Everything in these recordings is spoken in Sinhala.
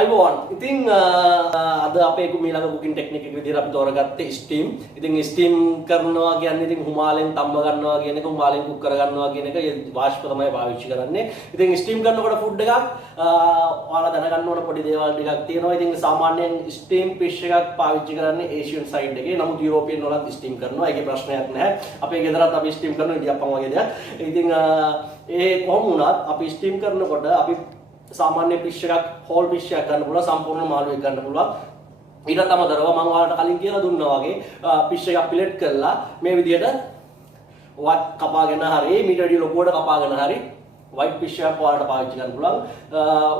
අයිබෝන් ඉතින් අද අපේ ඊළඟ කුකින් ටෙක්නික් එක විදිහට අපි තෝරගත්තේ ස්ටීම්. ඉතින් ස්ටීම් කරනවා කියන්නේ ඉතින් හුමාලෙන් තම්බ ගන්නවා කියන එක, හුමාලෙන් කුක් කර ගන්නවා කියන එක වාෂ්ප තමයි පාවිච්චි කරන්නේ. ඉතින් ස්ටීම් කරනකොට ෆුඩ් එකක් ඔයාලා දැනගන්න ඕන පොඩි දේවල් ටිකක් තියෙනවා. ඉතින් සාමාන්‍යයෙන් ස්ටීම් ෆිෂ් එකක් පාවිච්චි කරන්නේ ඒෂියන් සයිඩ් එකේ. නමුත් යුරෝපියන් වලත් ස්ටීම් කරනවා. ඒකේ ප්‍රශ්නයක් නැහැ. අපේ ගෙදරත් අපි ස්ටීම් කරනවා ඉඩියප්පම් වගේ දෙයක්. ඉතින් ඒ කොහොම වුණත් අපි ස්ටීම් කරනකොට අපි सामान्य ෆිෂ් එකක් හෝල් ෆිෂ් එකක් ගන්න පුළුවන්, සම්පූර්ණ මාළු එකක් ගන්න පුළුවන්. ඊට අමතරව මම ඔයාලට කලින් කියලා දුන්නා වගේ ෆිෂ් එකක් පිලට් කරලා මේ විදිහට වත් කපාගෙන හරි මීට වැඩි ලොකුවට කපාගෙන හරි වයිට් ෆිෂ් එකක් ඔයාලට පාවිච්චි කරන්න පුළුවන්.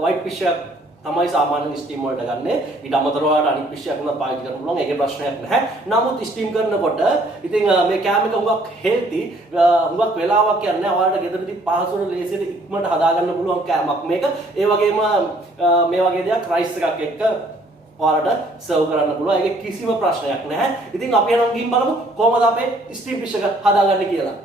වයිට් ෆිෂ් එකක් තමයි සාමාන්‍යයෙන් ස්ටීම් වලට ගන්නෙ. ඊට අමතරව ඔයාලට අනිත් ෆිෂ් එකක් උනත් පාවිච්චි කරන්න පුළුවන්. ඒකේ ප්‍රශ්නයක් නැහැ. නමුත් ස්ටීම් කරනකොට ඉතින් මේ කෑම එක හුඟක් හෙල්ති, හුඟක් වෙලාවක් යන්නේ ඔයාලට ගෙදරදී පහසුවෙන් ලේසියට ඉක්මනට හදා ගන්න පුළුවන් කෑමක් මේක. ඒ වගේම මේ වගේ දෙයක් රයිස් එකක් එක්ක ඔයාලට සර්ව් කරන්න පුළුවන්. ඒකේ කිසිම ප්‍රශ්නයක් නැහැ. ඉතින් අපි යනවා ගිහින් බලමු කොහොමද අපේ ස්ටීම් ෆිෂ් එක හදාගන්නේ කියලා.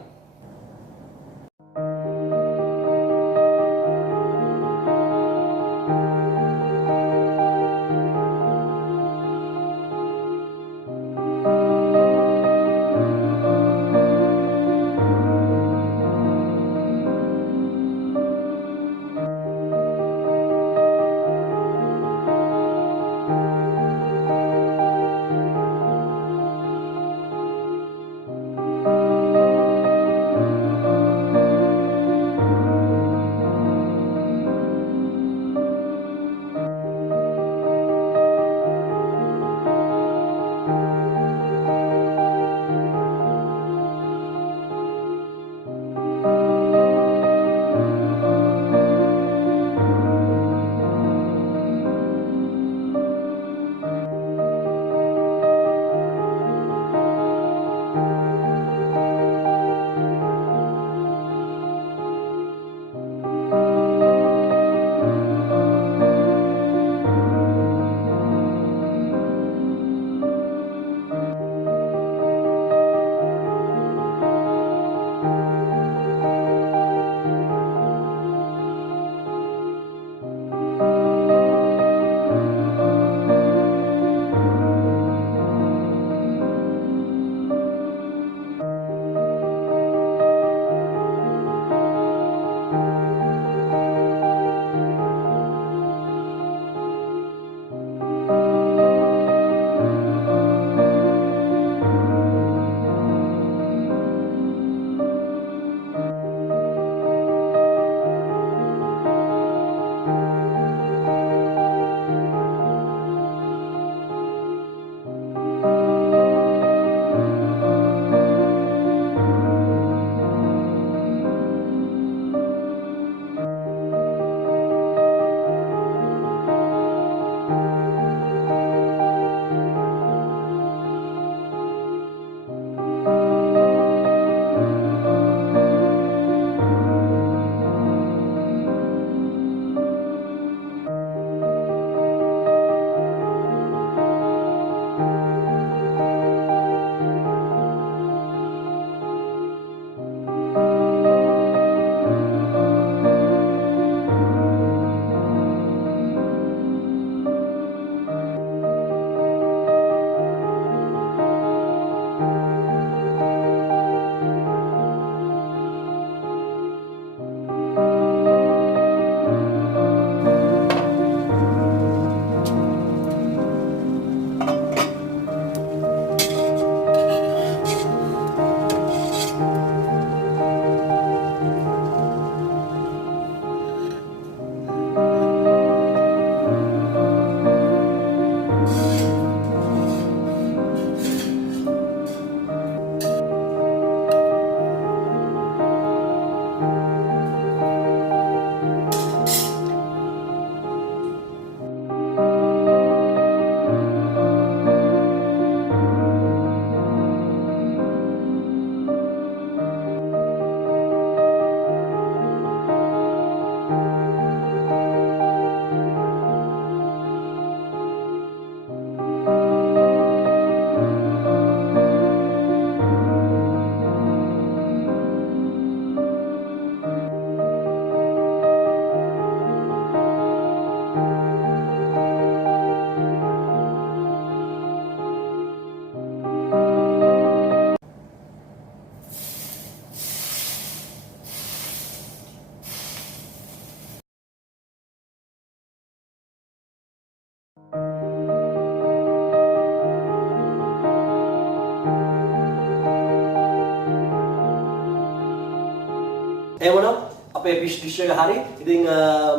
එහෙමනම් අපේ ෆිෂ් ඩිෂ් එක හරි. ඉතින්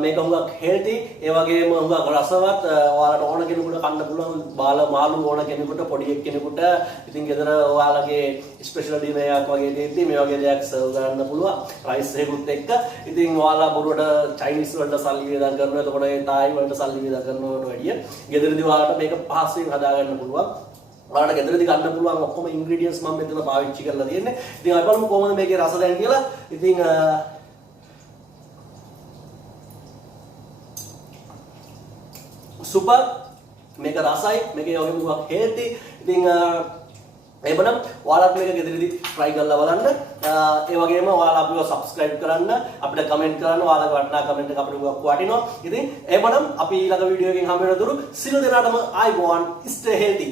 මේක හුඟක් හෙල්ති. ඒ වගේම හුඟක් රසවත්. ඔයාලට ඕන කෙනෙකුට කන්න පුළුවන්. මාළු ඕන කෙනෙකුට, පොඩි කෙනෙකුට ඉතින් ගෙදර ඔයාලගේ ස්පෙෂල් ඩිනර් එකක් වගේ දෙද්දි මේ වගේ දෙයක් සර්ව් කරන්න පුළුවන්. රයිස් එකකුත් එක්ක. ඉතින් ඔයාලා බොරුවට චයිනීස් වලට සල්ලි වියදම් කරනවා. එතකොට ඒ තායි වලට සල්ලි වියදම් කරනවට වැඩිය ගෙදරදී ඔයාලට මේක පහසුවෙන් හදාගන්න පුළුවන්. ඔයාලට ගෙදරදී ගන්න පුළුවන් ඔක්කොම ඉන්ග්‍රීඩියන්ට්ස් මම මෙතන පාවිච්චි කරලා තියෙන්නේ. ඉතින් අපි බලමු කොහොමද මේකේ රස දැන් කියලා. ඉතින් සුපර් මේක රසයි මේක වගේ මුවක් හෙල්ති. ඉතින් එහෙනම් ඔයාලත් මේක ගෙදරදී try කරලා බලන්න. ඒ වගේම ඔයාලා අපිව subscribe කරන්න, අපිට comment කරන්න. ඔයාලගේ වටිනා comment එක අපිට මුවක් වටිනවා. ඉතින් එහෙනම් අපි ඊළඟ වීඩියෝ එකකින් හම්බ වෙනතුරු සියලු දෙනාටම ආයිබෝවන්, stay healthy.